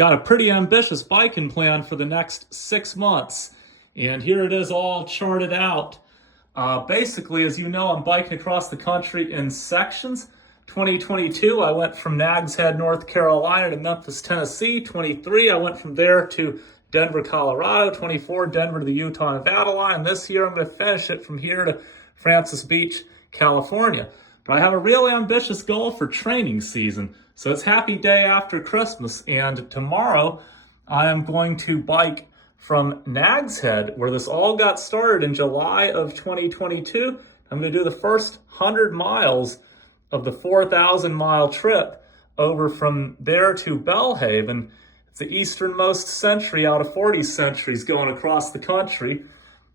got a pretty ambitious biking plan for the next 6 months. And here it is all charted out. Basically, as you know, I'm biking across the country in sections. 2022, I went from Nags Head, North Carolina to Memphis, Tennessee. 23, I went from there to Denver, Colorado. 24, Denver to the Utah-Nevada line. This year, I'm going to finish it from here to Francis Beach, California. But I have a really ambitious goal for training season. So it's happy day after Christmas. And tomorrow, I am going to bike from Nags Head, where this all got started in July of 2022. I'm going to do the first 100 miles of the 4,000-mile trip over from there to Belhaven. It's the easternmost century out of 40 centuries going across the country.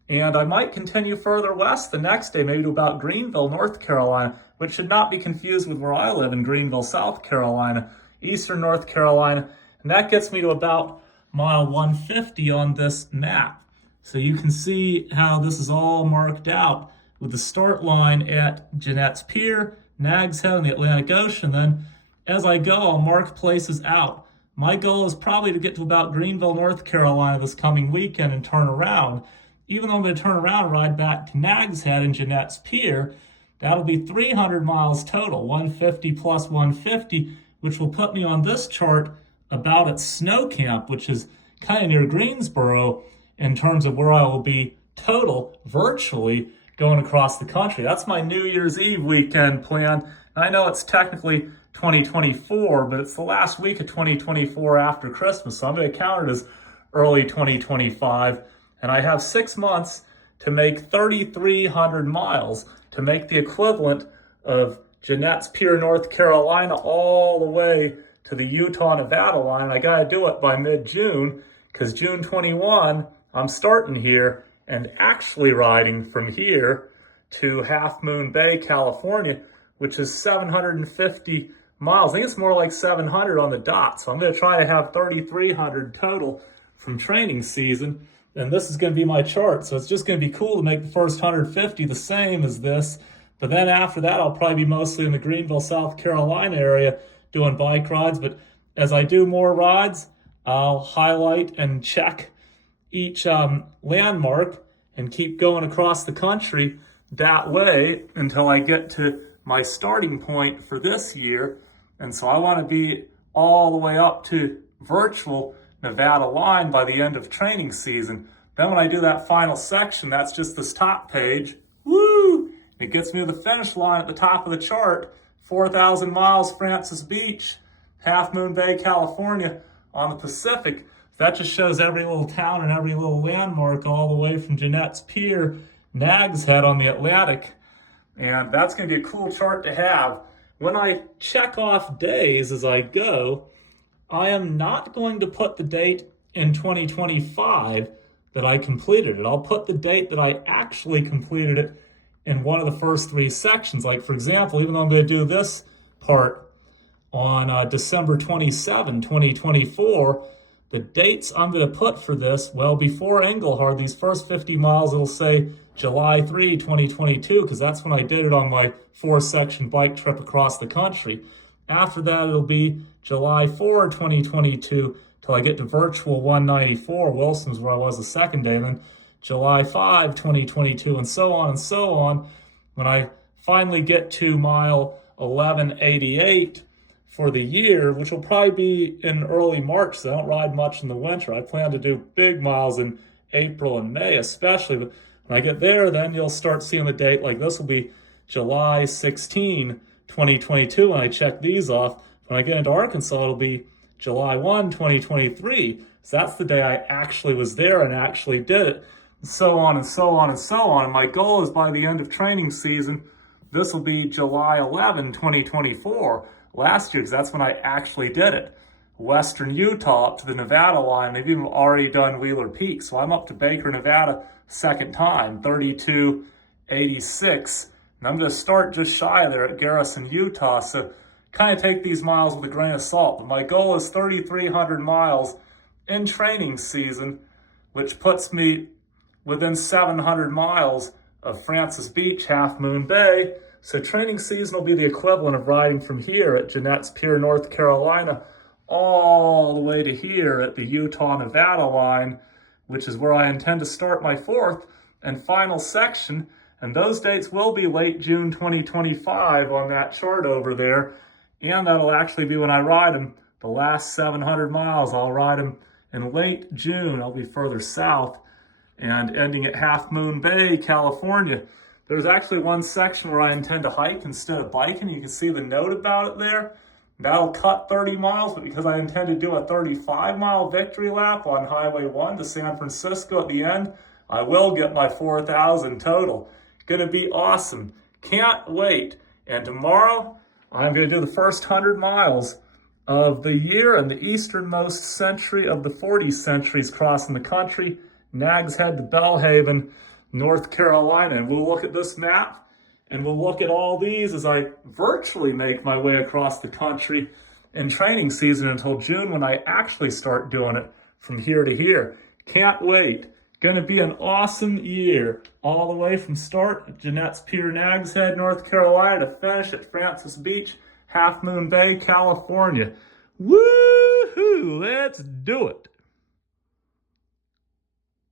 And I might continue further west the next day, maybe to about Greenville, North Carolina, which should not be confused with where I live in Greenville, South Carolina, eastern North Carolina. And that gets me to about mile 150 on this map. So you can see how this is all marked out with the start line at Jeanette's Pier, Nags Head, and the Atlantic Ocean. Then as I go, I'll mark places out. My goal is probably to get to about Greenville, North Carolina this coming weekend and turn around. Even though I'm going to turn around and ride back to Nags Head and Jeanette's Pier, that'll be 300 miles total, 150 plus 150, which will put me on this chart about at Snow Camp, which is kind of near Greensboro in terms of where I will be total virtually going across the country. That's my New Year's Eve weekend plan. I know it's technically 2024, but it's the last week of 2024 after Christmas, so I'm going to count it as early 2025. And I have 6 months to make 3,300 miles, to make the equivalent of Jeanette's Pier, North Carolina, all the way to the Utah-Nevada line. I got to do it by mid-June, because June 21, I'm starting here and actually riding from here to Half Moon Bay, California, which is 750 miles. I think it's more like 700 on the dot. So I'm going to try to have 3,300 total from training season. And this is going to be my chart. So it's just going to be cool to make the first 150 the same as this. But then after that, I'll probably be mostly in the Greenville, South Carolina area doing bike rides. But as I do more rides, I'll highlight and check each landmark and keep going across the country that way until I get to my starting point for this year. And so I want to be all the way up to virtual Nevada line by the end of training season. Then when I do that final section, that's just this top page. Woo! It gets me to the finish line at the top of the chart. 4,000 miles, Francis Beach, Half Moon Bay, California on the Pacific. That just shows every little town and every little landmark all the way from Jeanette's Pier, Nags Head on the Atlantic. And that's going to be a cool chart to have. When I check off days as I go, I am not going to put the date in 2025 that I completed it. I'll put the date that I actually completed it in one of the first 3 sections. Like, for example, even though I'm going to do this part on December 27, 2024, the dates I'm going to put for this, well, before Engelhard, these first 50 miles, it'll say July 3, 2022, because that's when I did it on my 4-section bike trip across the country. After that, it'll be July 4, 2022, till I get to virtual 194. Wilson's where I was the second day. And then July 5, 2022, and so on and so on. When I finally get to mile 1188 for the year, which will probably be in early March, so I don't ride much in the winter. I plan to do big miles in April and May especially. But when I get there, then you'll start seeing the date. Like this will be July 16, 2022 when I check these off. When I get into Arkansas, it'll be July 1, 2023. So that's the day I actually was there and actually did it. And so on and so on and so on. And my goal is by the end of training season, this will be July 11, 2024, last year, because that's when I actually did it. Western Utah up to the Nevada line. They've even already done Wheeler Peak. So I'm up to Baker, Nevada, second time, 3286. And I'm going to start just shy there at Garrison, Utah. So kind of take these miles with a grain of salt. But my goal is 3,300 miles in training season, which puts me within 700 miles of Francis Beach, Half Moon Bay. So training season will be the equivalent of riding from here at Jeanette's Pier, North Carolina, all the way to here at the Utah-Nevada line, which is where I intend to start my fourth and final section. And those dates will be late June 2025 on that chart over there. And that'll actually be when I ride them. The last 700 miles, I'll ride them in late June. I'll be further south and ending at Half Moon Bay, California. There's actually one section where I intend to hike instead of biking. You can see the note about it there. That'll cut 30 miles, but because I intend to do a 35-mile victory lap on Highway 1 to San Francisco at the end, I will get my 4,000 total. Gonna be awesome. Can't wait. And tomorrow, I'm gonna do the first 100 miles of the year in the easternmost century of the 40 centuries crossing the country, Nags Head to Belhaven, North Carolina. And we'll look at this map and we'll look at all these as I virtually make my way across the country in training season until June when I actually start doing it from here to here. Can't wait. Gonna be an awesome year. All the way from start at Jeanette's Pier, Nags Head, North Carolina to finish at Francis Beach, Half Moon Bay, California. Woohoo! Let's do it.